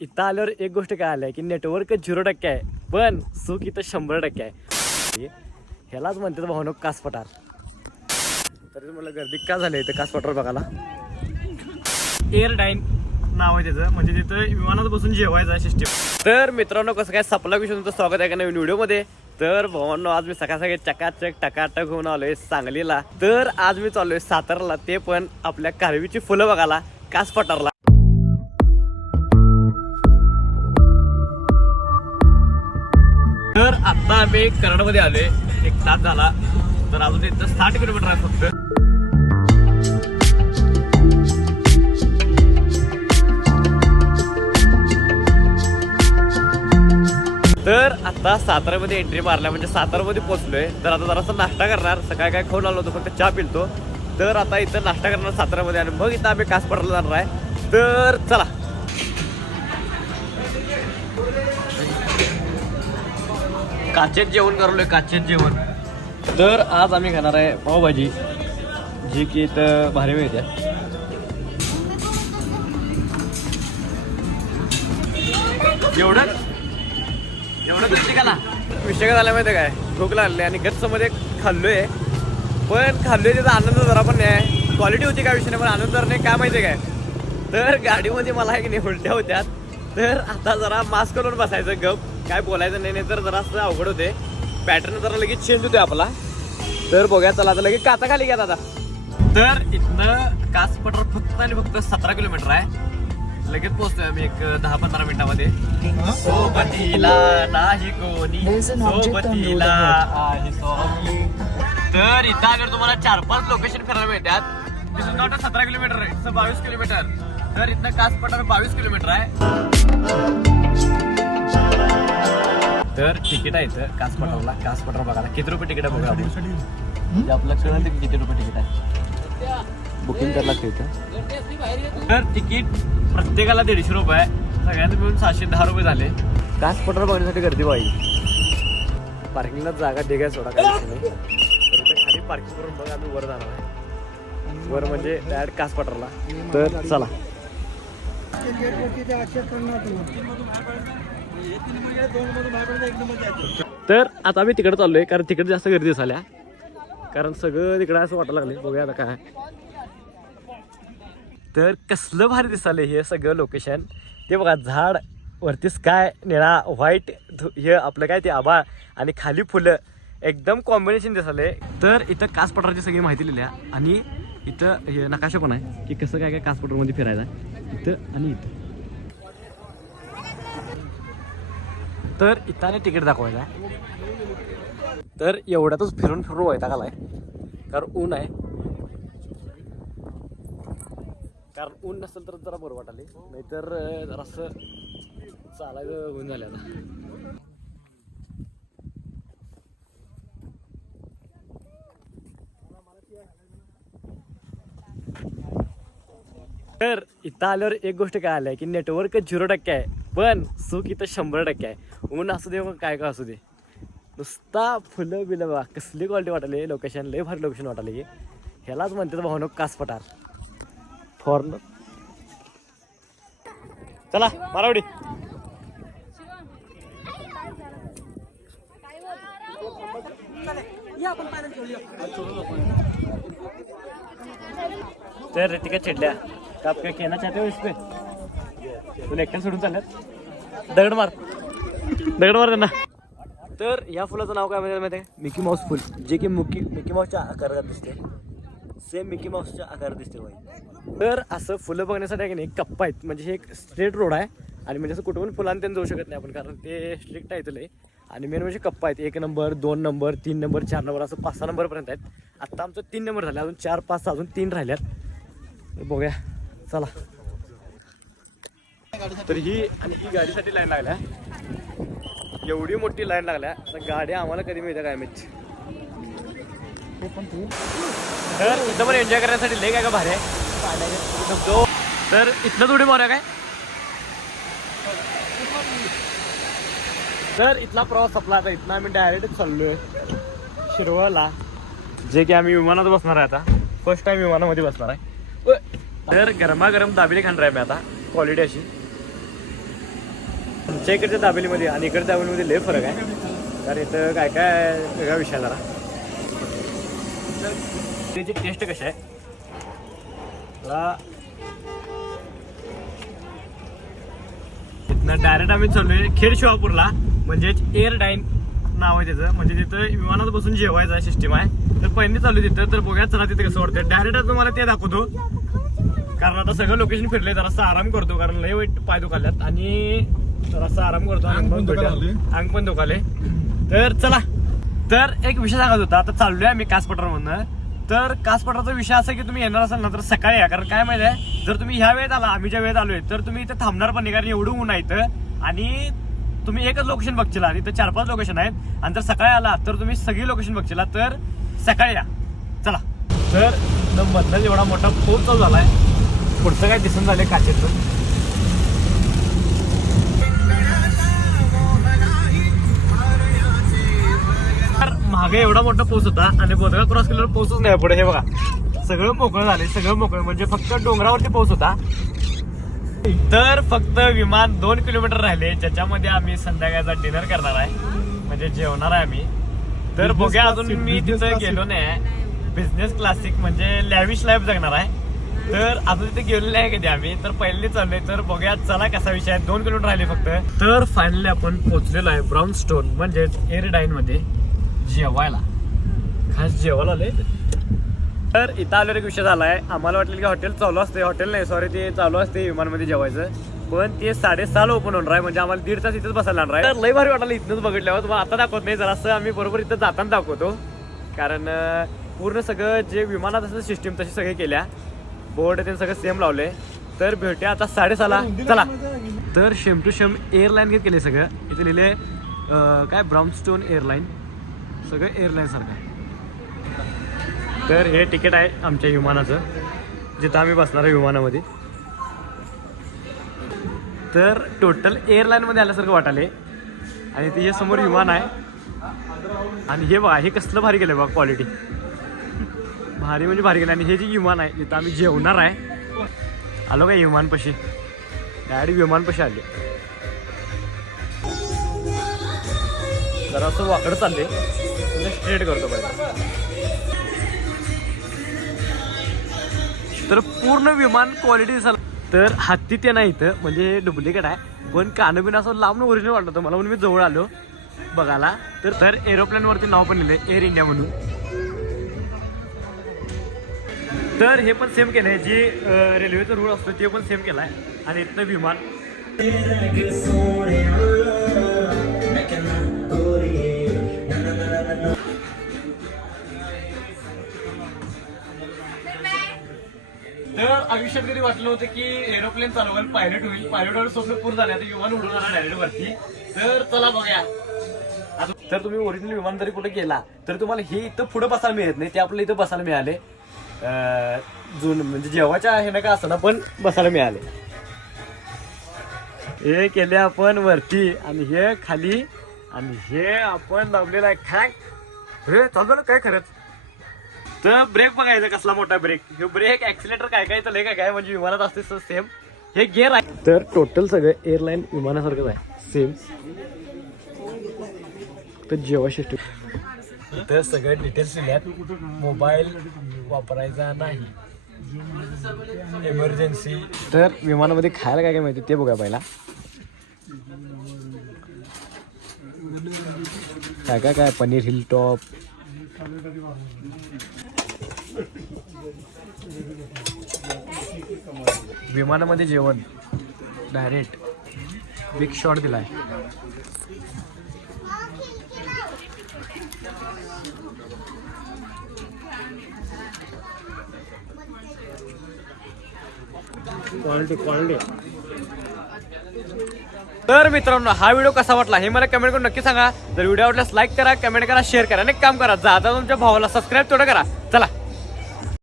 इथं आल्यावर एक गोष्ट काय आलंय की नेटवर्क झिरो टक्के आहे. पण सुख इथं शंभर टक्के आहे. ह्यालाच म्हणतात भावनो कास पठार तरी मला गर्दी का झाली इथं कास पठार बघायला? एअर डाईन नाव आहे त्याचं. म्हणजे तिथं विमानात बसून जेवायचं सिस्टीम तर मित्रांनो कसं काय सपला विषय तुमचं स्वागत आहे का नवीन व्हिडिओमध्ये? तर भावांनो आज मी सकाळ सकाळी चकाचक टकाटक होऊन आलोय सांगलीला. तर आज मी चाललोय सातारला. ते पण आपल्या कारवीची फुलं बघायला कास पठारला तर आता आम्ही कराडमध्ये आलोय. एक तास झाला. तर अजून इथं साठ किलोमीटर आहे फक्त. तर आता सातारामध्ये एंट्री मारल्या म्हणजे सातारामध्ये पोहोचलोय. तर आता जरासा नाश्ता करणार. सकाळी काय खाऊन आलो होतो फक्त चहा पिलतो. तर आता इथं नाश्ता करणार सातारामध्ये आणि मग इथं आम्ही कास पडला जाणार आहे. तर चला. काचेत जेवण करलोय काचेत जेवण. तर आज आम्ही खाणार आहे पावभाजी जी की इथं भारी मिळते. एवढं? एवढं तुमची का ना विषय काय झाला माहिती काय? भूक लागले आणि गच्च मध्ये खाल्लोय. पण खाल्लोय त्याचा आनंद जरा पण नाही. क्वालिटी होती काय विषय नाही पण आनंद जर नाही. काय माहिती काय? तर गाडीमध्ये मला आहे की नाही उलट्या होत्या. तर आता जरा मास्क करून बसायचं गप. काय बोलायचं नाही नाही तर जरा असं अवघड होते पॅटर्न जरा लगेच चेंज होते आपला. तर बघूया चला आता लगेच काचा खाली घ्या दादा. तर इथनं कास पठार फक्त आणि फक्त सतरा किलोमीटर आहे. लगेच पोहोचतोय आम्ही एक दहा पंधरा मिनिटामध्ये. सोबतीला नाही कोणी. सोबतीला. तर इथं आल्यावर तुम्हाला चार पाच लोकेशन फिरायला मिळतात दिस नॉट सतरा किलोमीटर आहे बावीस किलोमीटर. तर इथनं कास पठार बावीस किलोमीटर आहे. तर तिकीट आहे इथं कास पठारला कास पठार बघायला किती रुपये तिकीट आहे बघा आपण म्हणजे आपलं कळलं ते किती रुपये तिकीट आहे. बुकिंग करायला लागतं इथं. तर तिकीट प्रत्येकाला दीडशे रुपये आहे. सगळ्यांना मिळून सहाशे दहा रुपये झाले. कास पठार बघण्यासाठी गर्दी पाहिजे पार्किंगला जागा ठीक आहे सोडा काय नाही. तर इथे खाली पार्किंग करून बघा आम्ही वर जाणार आहे. वर म्हणजे डायरेक्ट कास पठारला तर चला. तर आता आम्ही तिकडे चाललोय कारण तिकडे जास्त गर्दी झाल्या. कारण सगळं तिकडं असं वाटायला लागले बघूया आता काय. तर कसलं भारी दिसाले हे सगळं लोकेशन ते बघा झाड वरतीच काय निळा व्हाईट हे आपलं काय ते आभाळ आणि खाली फुलं. एकदम कॉम्बिनेशन दिसाले तर इथं कास सगळी माहिती लिहिली आणि इथं हे नकाशा पण आहे की कसं काय काय कासपटरमध्ये फिरायला फिरायचं इथं आणि इथं. तर इथं तिकीट दाखवायचं आहे. तर एवढ्यातच फिरून फिरून वैताग आहे कारण ऊन आहे. कारण ऊन नसेल तर जरा बरं वाटाले नाहीतर अं, जरासं चालायचं ऊन झालं आता. तर इथं आल्यावर एक गोष्ट काय आलं आहे की नेटवर्क झिरो टक्के आहे. पण सुख इथं शंभर टक्के आहे. ऊन असू दे मग काय काय असू दे. नुसता फुलं बिलं बा कसली क्वालिटी वाटली लोकेशन लय भारी लोकेशन वाटले. हे ह्यालाच म्हणतात भावनो कास पठार फॉर्न चला मारावडी. तर तिकडे चिडल्या. काप काय केना चाहते तुला एकट्या सोडून चालल्यात. दगड मार. दगड मार त्यांना. तर या फुलाचं नाव काय माहिती माहिती आहे? मिकी माऊस फुल जे की मुकी मिकी माऊसच्या आकारात दिसते. सेम मिकी माऊसच्या आकारात दिसते बाई. तर असं फुलं बघण्यासाठी आहे की नाही कप्पा आहेत. म्हणजे हे एक स्ट्रेट रोड आहे. आणि म्हणजे असं कुठं पण फुलांनी जाऊ शकत नाही आपण कारण ते स्ट्रिक्ट आहे तुला आणि मेन म्हणजे कप्पा आहेत. एक नंबर दोन नंबर तीन नंबर चार नंबर असं पाच सहा नंबरपर्यंत आहेत. आत्ता आमचं तीन नंबर झाले. अजून चार पाच सहा, अजून तीन राहिल्यात. बघूया. चला. तर ही आणि ही गाडीसाठी लाईन लागल्या. एवढी मोठी लाईन लागल्या तर गाड्या आम्हाला कधी मिळत्या काय माहिती? तर इथं पण एन्जॉय करण्यासाठी लेक आहे का भारी आहे. तर इथनं थोडी मारूया काय? तर इथला प्रवास संपला आता इथनं आम्ही डायरेक्ट चाललोय शिरवळला जे की आम्ही विमानात बसणार आहे आता. फर्स्ट टाइम विमानामध्ये बसणार आहे. तर गरमागरम दाबिले खाणार आहे मी आता क्वालिटी अशी. आमच्या इकडच्या दाबेलीमध्ये आणि इकडच्या दाबेलीमध्ये लय फरक आहे. तर इथं काय काय वेगळा विषय आहे जरा. तर त्याची टेस्ट कशी आहे? इथनं डायरेक्ट आम्ही चाललोय खेड शिवापूरला. म्हणजेच एअर डाईन नाव आहे त्याचं म्हणजे तिथं विमानात बसून जेवायचा सिस्टीम आहे. तर पहिली चालू तिथं. तर बघूया चला तिथे कसं वाटतं डायरेक्ट तुम्हाला ते दाखवतो. कारण आता सगळं लोकेशन फिरलंय. जरासा आराम करतो कारण लय वाईट पाय दुखाल्यात आणि जरासा आराम करतो अंग पण. दुखायला अंग पण दुखाले तर चला. तर एक विषय सांगत होता आता चाललोय आम्ही कासपठारमधनं. तर कासपठारचा विषय असा की तुम्ही येणार असाल ना तर सकाळी या. कारण काय माहिती आहे जर तुम्ही ह्या वेळेत आला आम्ही ज्या वेळेत आलोय तर तुम्ही इथं थांबणार पण नाही कारण एवढं ऊन आहे इथं. आणि तुम्ही एकच लोकेशन बघशील आणि इथं चार पाच लोकेशन आहेत. आणि जर सकाळी आला तर तुम्ही सगळी लोकेशन बघशील तर सकाळी या. चला. तर न मधनं एवढा मोठा चालू झालाय पुढचं काय दिसून झालंय काचेचं मागे एवढा मोठा पाऊस होता आणि बोधगा क्रॉस केल्यावर पाऊसच नाही पुढे हे बघा. सगळं मोकळं झाले सगळं मोकळं. म्हणजे फक्त डोंगरावरती पाऊस होता. तर फक्त विमान दोन किलोमीटर राहिले ज्याच्यामध्ये आम्ही संध्याकाळचा डिनर करणार आहे. म्हणजे जेवणार आहे आम्ही. तर बघूया अजून मी तिथं. गेलो नाही बिझनेस क्लासिक म्हणजे लॅविश लाईफ जगणार आहे. तर अजून तिथे गेलो नाही कधी आम्ही तर पहिले चाललोय तर बघूया चला कसा विषय आहे. दोन किलोमीटर राहिले फक्त. तर फायनली आपण पोहोचलेलो आहे ब्राऊन स्टोन म्हणजेच एअरडाईन मध्ये. जेवायला. खास जेवायला आले तर इथं आल्यावर एक विषय झाला आहे आम्हाला वाटलं की हॉटेल चालू असते हॉटेल नाही सॉरी ते चालू असते विमानमध्ये जेवायचं. पण ते साडेसहाला ओपन होणार आहे. म्हणजे आम्हाला दीड तास इथंच बसायला लागणार आहे. तर लय भारी वाटायला इथनंच बघितल्यावर. तुम्हाला आता दाखवत नाही. जरासं आम्ही बरोबर इथं जाताना दाखवतो. कारण पूर्ण सगळं जे विमानात असं सिस्टीम तशी सगळे केल्या. बोर्ड ते सगळं सेम लावले. तर भेटूया आता साडेसहाला. चला. तर शेम टू शेम एअरलाईन घेत केले सगळं. इथे लिहिले काय? ब्राऊन स्टोन एअरलाईन सगळं एअरलाईन सारखं. तर हे तिकीट आहे आमच्या विमानाचं जिथं आम्ही बसणार आहे विमानामध्ये. तर टोटल एअरलाईनमध्ये आल्यासारखं वाटाले आणि ते हे समोर विमान आहे. आणि हे बघा हे कसलं भारी केलं बघा क्वालिटी भारी म्हणजे भारी केलं आणि हे जे विमान आहे जिथं आम्ही जेवणार आहे. आलो का विमानपाशी? डायरेक्ट विमानपाशी आले जरा असं वाकडं चालले म्हणजे स्ट्रेट करतो पाहिजे तर पूर्ण विमान क्वालिटी दिसाल तर हत्ती ते नाही इथं म्हणजे डुप्लिकेट आहे. पण कानं बिन असं लांब ओरिजिनल वाटलं होतं मला म्हणून मी जवळ आलो बघायला. तर तर एरोप्लेन वरती नाव पण लिहिले एअर इंडिया म्हणून. तर हे पण सेम केलंय जी रेल्वेचं रेल्वेचा रूळ असतं ते पण सेम केलाय. आणि इथनं विमान तर आयुष्यात कधी वाटलं होतं की एरोप्लेन चालवेल पायलट होईल? पायलट स्वप्न पूर्ण झाले आता विमान उडून आला डायरेक्ट वरती. तर चला बघूया. आता तर तुम्ही ओरिजिनल विमान जरी कुठे गेला तर तुम्हाला हे इथं पुढे बसायला मिळत नाही. ते आपल्याला इथं बसायला मिळाले. अं, जुन म्हणजे जेव्हाच्या आहे ना का असं पण बसायला मिळाले. हे केले आपण वरती आणि हे खाली आणि हे आपण लावलेलं आहे खॅक. हे चालू काय खरंच? तर ब्रेक बघायचा कसला मोठा ब्रेक हे ब्रेक ऍक्सिलेटर काय काय तर काय काय म्हणजे विमानात असते सेम हे गेअर आहे. तर टोटल सगळं एअरलाईन विमानासारखंच आहे. सेम तर जेव्हा शिफ्ट तर सगळं डिटेल्स दिल्यात मोबाईल वापरायचा नाही. एमर्जन्सी तर विमानामध्ये खायला काय काय माहिती ते बघा पहिला. काय काय काय? पनीर हिल टॉप विमानामध्ये जेवण. डायरेक्ट बिग शॉट दिलाय. Quality quality. तर मित्रांनो हा व्हिडिओ कसा वाटला हे मला कमेंट करून नक्की सांगा. जर व्हिडिओ आवडल्यास लाईक करा कमेंट करा शेअर करा आणि एक काम करा. जा जा तुमच्या भावाला सबस्क्राईब तेवढं करा. चला.